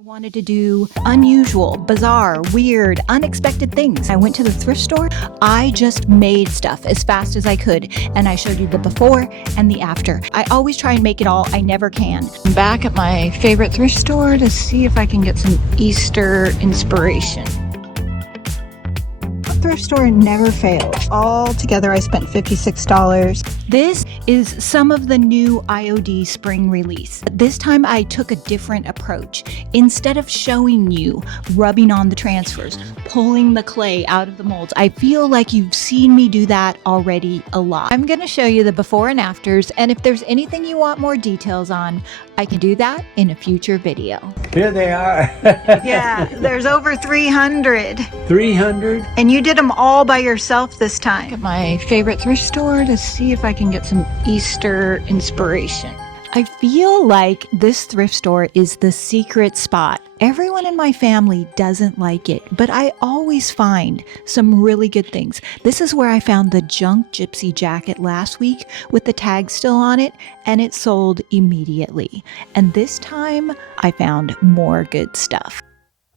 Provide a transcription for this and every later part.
I wanted to do unusual, bizarre, weird, unexpected things. I went to the thrift store. I just made stuff as fast as I could, and I showed you the before and the after. I always try and make it all. I never can. I'm back at my favorite thrift store to see if I can get some Easter inspiration. Thrift store never fails. All together I spent $56. This is some of the new IOD Spring Release. This time I took a different approach. Instead of showing you rubbing on the transfers, pulling the clay out of the molds, I feel like you've seen me do that already a lot. I'm going to show you the before and afters, and if there's anything you want more details on, I can do that in a future video. Here they are. Yeah, there's over 300. 300? And you did them all by yourself this time. At my favorite thrift store to see if I can get some Easter inspiration. I feel like this thrift store is the secret spot. Everyone in my family doesn't like it, but I always find some really good things. This is where I found the junk gypsy jacket last week with the tag still on it, and it sold immediately. And this time I found more good stuff.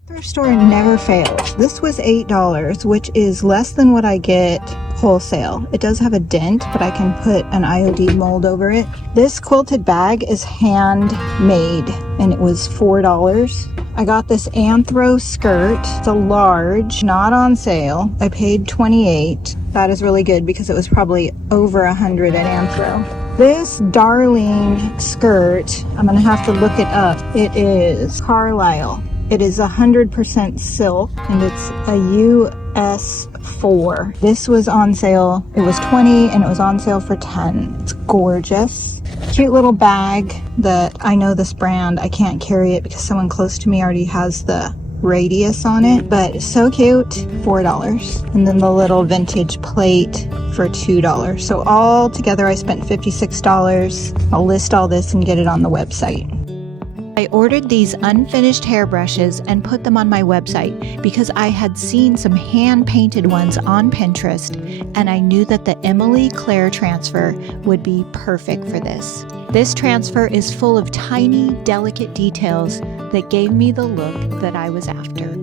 Thrift store never fails. This was $8, which is less than what I get wholesale. It does have a dent, but I can put an IOD mold over it. This quilted bag is handmade, and it was $4. I got this anthro skirt. It's a large, not on sale. I paid $28. That is really good because it was probably over $100 at anthro. This darling skirt, I'm gonna have to look it up. It is Carlisle. It is 100% silk, and it's a US 4. This was on sale. It was $20 and it was on sale for $10. It's gorgeous. Cute little bag that I know this brand. I can't carry it because someone close to me already has the radius on it, but it's so cute. $4. And then the little vintage plate for $2. So all together I spent $56. I'll list all this and get it on the website. I ordered these unfinished hairbrushes and put them on my website because I had seen some hand-painted ones on Pinterest, and I knew that the Emily Claire transfer would be perfect for this. This transfer is full of tiny, delicate details that gave me the look that I was after.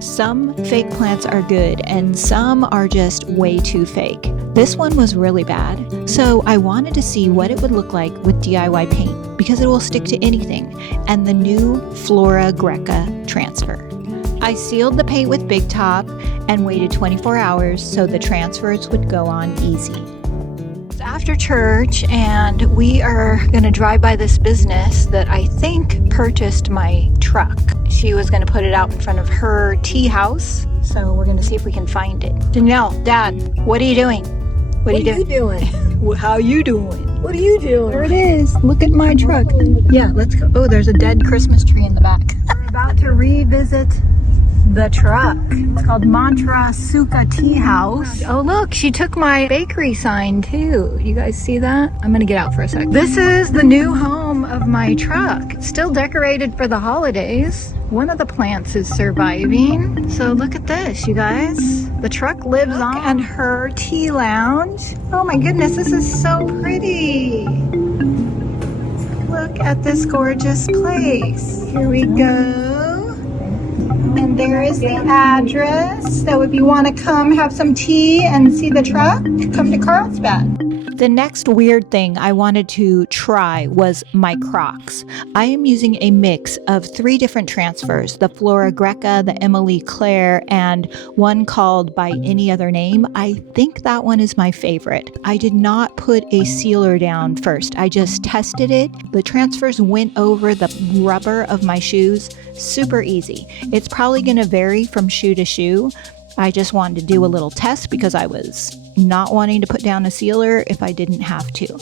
Some fake plants are good, and some are just way too fake. This one was really bad, so I wanted to see what it would look like with DIY paint because it will stick to anything, and the new Flora Greca transfer. I sealed the paint with Big Top and waited 24 hours so the transfers would go on easy. It's after church, and we are going to drive by this business that I think purchased my truck. She was going to put it out in front of her tea house, so we're going to see if we can find it. Danielle, Dad, what are you doing? What are you doing? How you doing? What are you doing? There it is. Look at my truck. Yeah, let's go. Oh, there's a dead Christmas tree in the back. We're about to revisit the truck. It's called Mantra Sukha Tea House. Oh, look, she took my bakery sign too. You guys see that? I'm gonna get out for a sec. This is the new home of my truck. It's still decorated for the holidays. One of the plants is surviving. So look at this, you guys. The truck lives on. And her tea lounge. Oh my goodness, this is so pretty. Look at this gorgeous place. Here we go. And there is the address. So if you want to come have some tea and see the truck, come to Carlsbad. The next weird thing I wanted to try was my Crocs. I am using a mix of 3 different transfers, the Flora Greca, the Emily Claire, and one called by any other name. I think that one is my favorite. I did not put a sealer down first. I just tested it. The transfers went over the rubber of my shoes. Super easy. It's probably going to vary from shoe to shoe. I just wanted to do a little test because I was not wanting to put down a sealer if I didn't have to.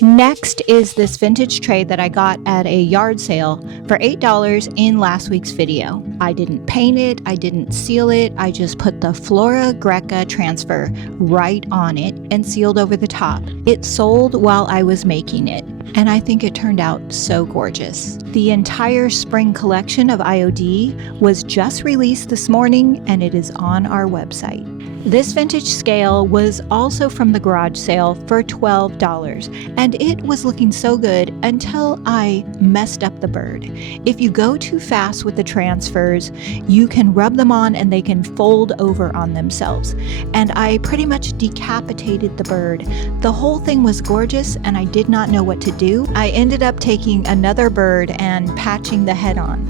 Next is this vintage tray that I got at a yard sale for $8 in last week's video. I didn't paint it, I didn't seal it, I just put the Flora Greca transfer right on it and sealed over the top. It sold while I was making it, and I think it turned out so gorgeous. The entire spring collection of IOD was just released this morning, and it is on our website. This vintage scale was also from the garage sale for $12, and it was looking so good until I messed up the bird. If you go too fast with the transfers, you can rub them on and they can fold over on themselves. And I pretty much decapitated the bird. The whole thing was gorgeous and I did not know what to do. I ended up taking another bird and patching the head on.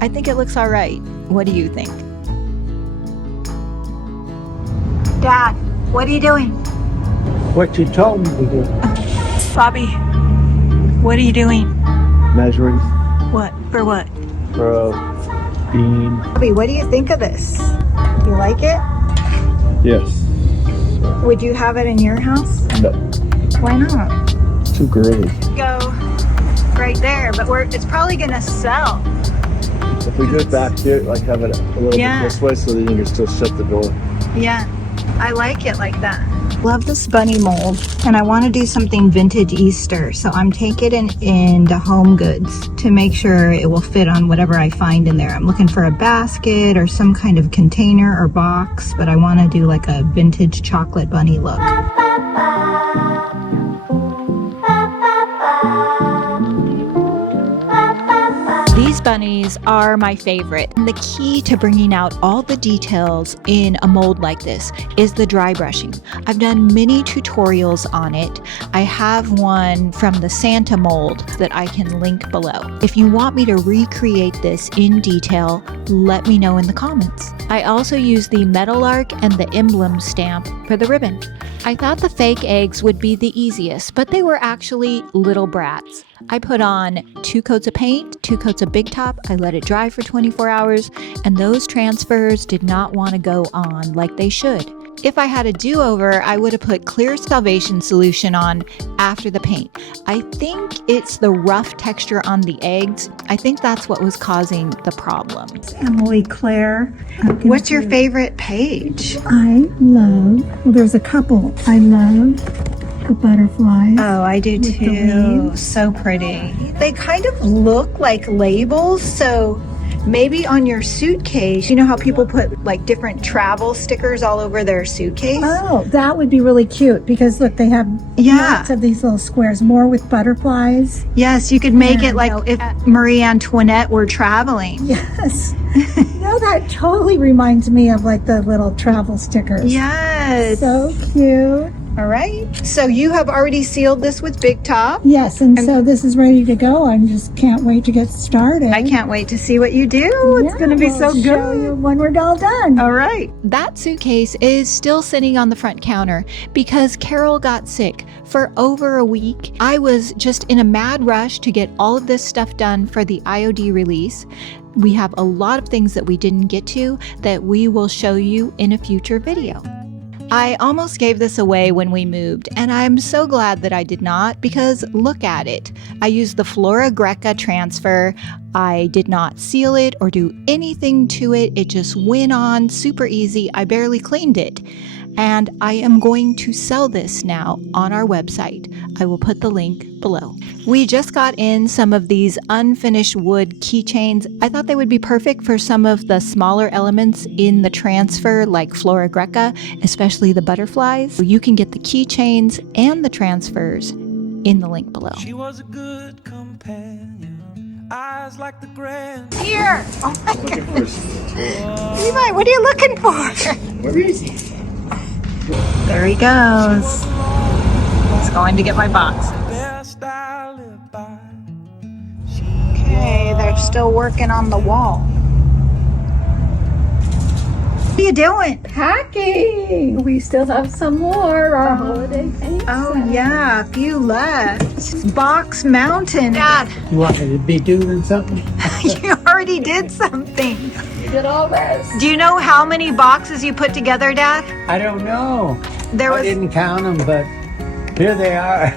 I think it looks all right. What do you think? Dad, what are you doing? What you told me to do. Bobby, what are you doing? Measuring What? For what? for a beam. Bobby, what do you think of this? You like it? Yes. Would you have it in your house? No. Why not? Too girly. Go right there, but it's probably gonna sell. If we do it back here, like have it a little bit this way so that you can still shut the door. Yeah, I like it like that. Love this bunny mold, and I want to do something vintage Easter, so I'm taking it into Home Goods to make sure it will fit on whatever I find in there. I'm looking for a basket or some kind of container or box, but I want to do like a vintage chocolate bunny look. These bunnies are my favorite. And the key to bringing out all the details in a mold like this is the dry brushing. I've done many tutorials on it. I have one from the Santa mold that I can link below. If you want me to recreate this in detail, let me know in the comments. I also use the metal arc and the emblem stamp for the ribbon. I thought the fake eggs would be the easiest, but they were actually little brats. I put on 2 coats of paint, 2 coats of Big Top. I let it dry for 24 hours, and those transfers did not want to go on like they should. If I had a do-over, I would have put clear Salvation solution on after the paint. I think it's the rough texture on the eggs. I think that's what was causing the problem. Emily Claire. What's your favorite page? I love, well, there's a couple. I love the butterflies. Oh, I do With the too. leaves. So pretty. They kind of look like labels, so maybe on your suitcase, you know how people put like different travel stickers all over their suitcase? Oh, that would be really cute because look, they have lots of these little squares, more with butterflies. Yes, you could make Yeah. it like if Marie Antoinette were traveling. Yes. No, that totally reminds me of like the little travel stickers. Yes. So cute. All right. So you have already sealed this with Big Top. Yes, and so this is ready to go. I just can't wait to get started. I can't wait to see what you do. It's going to be so we'll show you good. when we're all done. All right. That suitcase is still sitting on the front counter because Carol got sick for over a week. I was just in a mad rush to get all of this stuff done for the IOD release. We have a lot of things that we didn't get to that we will show you in a future video. I almost gave this away when we moved, and I'm so glad that I did not because look at it. I used the Flora Greca transfer. I did not seal it or do anything to it. It just went on super easy. I barely cleaned it. And I am going to sell this now on our website. I will put the link below. We just got in some of these unfinished wood keychains. I thought they would be perfect for some of the smaller elements in the transfer like Flora Greca, especially the butterflies. So you can get the keychains and the transfers in the link below. She was a good companion, eyes like the grand. Here! Oh my goodness. Levi, what are you looking for? Where is he? There he goes. He's going to get my box. Best I live by. Okay, they're still working on the wall. What are you doing? Packing. We still have some more. Our holiday paint. Oh yeah, a few left. Box Mountain. Dad, You want me to be doing something? you already did something. We did all this. Do you know how many boxes you put together, Dad? I don't know. There I was, didn't count them, but here they are.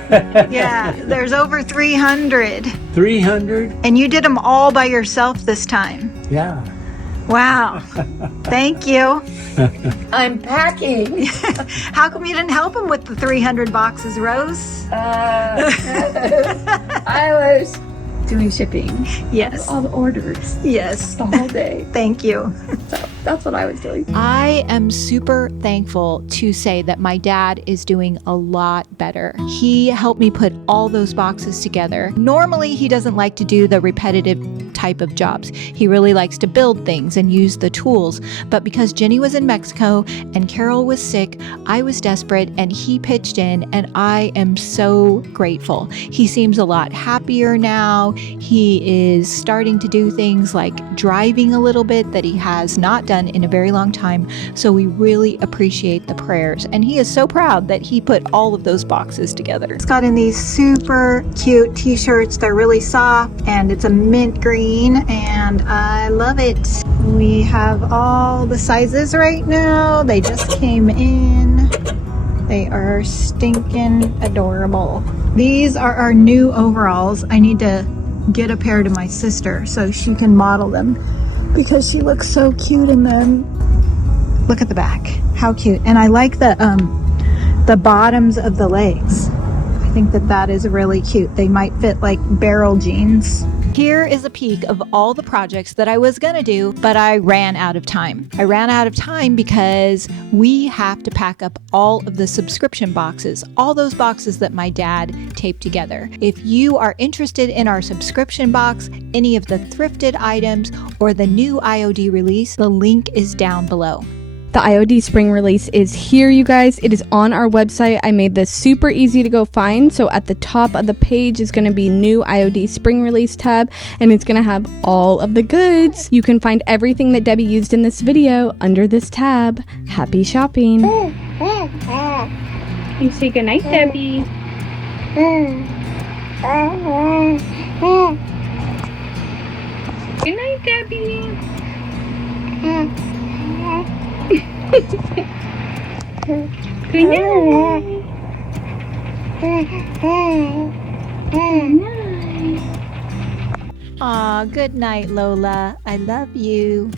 yeah, there's over 300. 300? And you did them all by yourself this time. Yeah. Wow. Thank you. I'm packing. How come you didn't help him with the 300 boxes, Rose? I was doing shipping. Yes. All the orders. Yes. The whole day. Thank you. So that's what I was doing. I am super thankful to say that my dad is doing a lot better. He helped me put all those boxes together. Normally, he doesn't like to do the repetitive type of jobs. He really likes to build things and use the tools. But because Jenny was in Mexico and Carol was sick, I was desperate and he pitched in, and I am so grateful. He seems a lot happier now. He is starting to do things like driving a little bit that he has not done in a very long time. So we really appreciate the prayers. And he is so proud that he put all of those boxes together. It's got in these super cute t-shirts. They're really soft and it's a mint green and I love it. We have all the sizes right now. They just came in. They are stinking adorable. These are our new overalls. I need to get a pair to my sister so she can model them because she looks so cute in them. Look at the back, how cute. And I like the bottoms of the legs. I think that is really cute. They might fit like barrel jeans. Here is a peek of all the projects that I was gonna do, but I ran out of time. I ran out of time because we have to pack up all of the subscription boxes, all those boxes that my dad taped together. If you are interested in our subscription box, any of the thrifted items, or the new IOD release, the link is down below. The IOD Spring Release is here, you guys. It is on our website. I made this super easy to go find. So at the top of the page is going to be new IOD Spring Release tab, and it's going to have all of the goods. You can find everything that Debbie used in this video under this tab. Happy shopping. You say goodnight, Debbie. Good night, Debbie. Good night. Aw, good night, Lola. I love you.